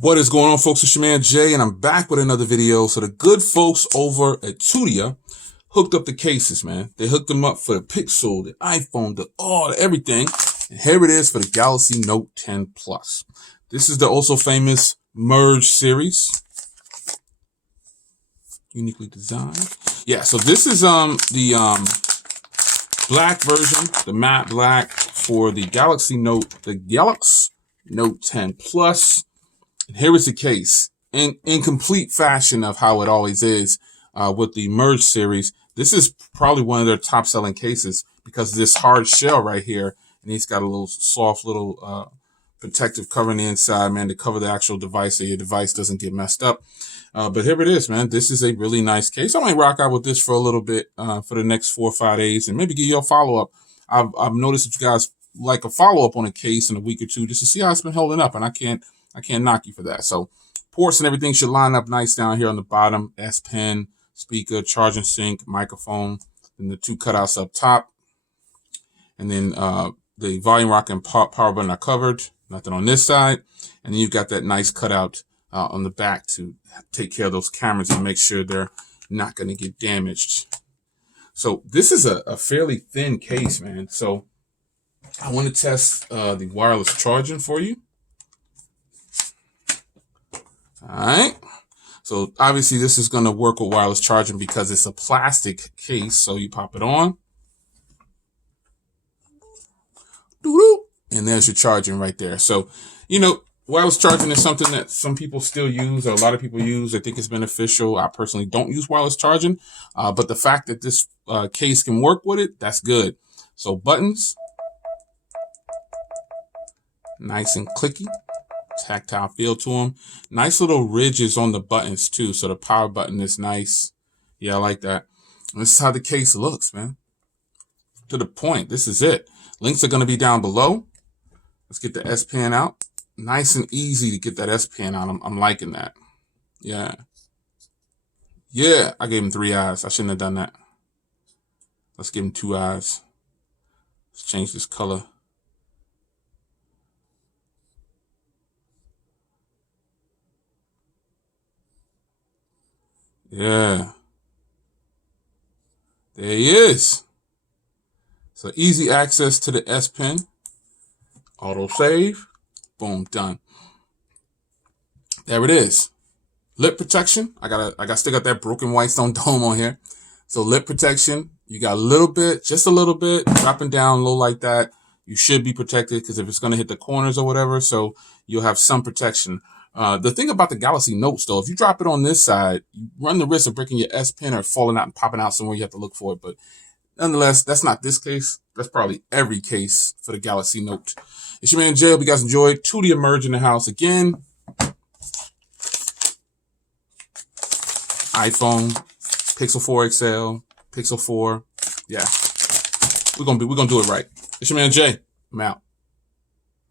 What is going on, folks? It's your man Jay, and I'm back with another video. So the good folks over at Tudia hooked up the cases, man. They hooked them up for the Pixel, the iPhone, the everything. And here it is for the Galaxy Note 10 Plus. This is the also famous Merge series. Uniquely designed. Yeah, so this is the black version, the matte black for the Galaxy Note 10 Plus. And here is the case in complete fashion of how it always is with the Merge series. This is probably one of their top selling cases because of this hard shell right here. And he's got a little soft little protective cover on the inside, man, to cover the actual device so your device doesn't get messed up. But here it is, man. This is a really nice case. I might rock out with this for a little bit for the next 4 or 5 days and maybe give you a follow-up. I've noticed that you guys like a follow-up on a case in a week or two just to see how it's been holding up, and I can't knock you for that. So ports and everything should line up nice down here on the bottom. S Pen, speaker, charging sink, microphone, and the 2 cutouts up top. And then the volume rock and power button are covered. Nothing on this side. And then you've got that nice cutout on the back to take care of those cameras and make sure they're not going to get damaged. So this is a fairly thin case, man. So I want to test the wireless charging for you. All right. So obviously this is going to work with wireless charging because it's a plastic case. So you pop it on. And there's your charging right there. So, you know, wireless charging is something that some people still use, or a lot of people use. I think it's beneficial. I personally don't use wireless charging. But the fact that this case can work with it, that's good. So buttons. Nice and clicky. Tactile feel to them. Nice little ridges on the buttons too. So the power button is nice. Yeah, I like that. And this is how the case looks, man. To the point. This is it. Links are going to be down below. Let's get the S Pen out. Nice and easy to get that S Pen out. I'm liking that. Yeah. Yeah, I gave him 3 eyes. I shouldn't have done that. Let's give him 2 eyes. Let's change this color. Yeah. There he is. So easy access to the S Pen. Auto save. Boom, done. There it is. Lip protection. I still got that broken white stone dome on here. So lip protection. You got a little bit, just a little bit, dropping down low like that. You should be protected because if it's going to hit the corners or whatever, so you'll have some protection. The thing about the Galaxy Notes, though, if you drop it on this side, you run the risk of breaking your S Pen or falling out and popping out somewhere you have to look for it. But nonetheless, that's not this case. That's probably every case for the Galaxy Note. It's your man Jay. Hope you guys enjoyed. Tudia Merge in the house again. iPhone, Pixel 4 XL, Pixel 4. Yeah, we're gonna do it right. It's your man Jay. I'm out.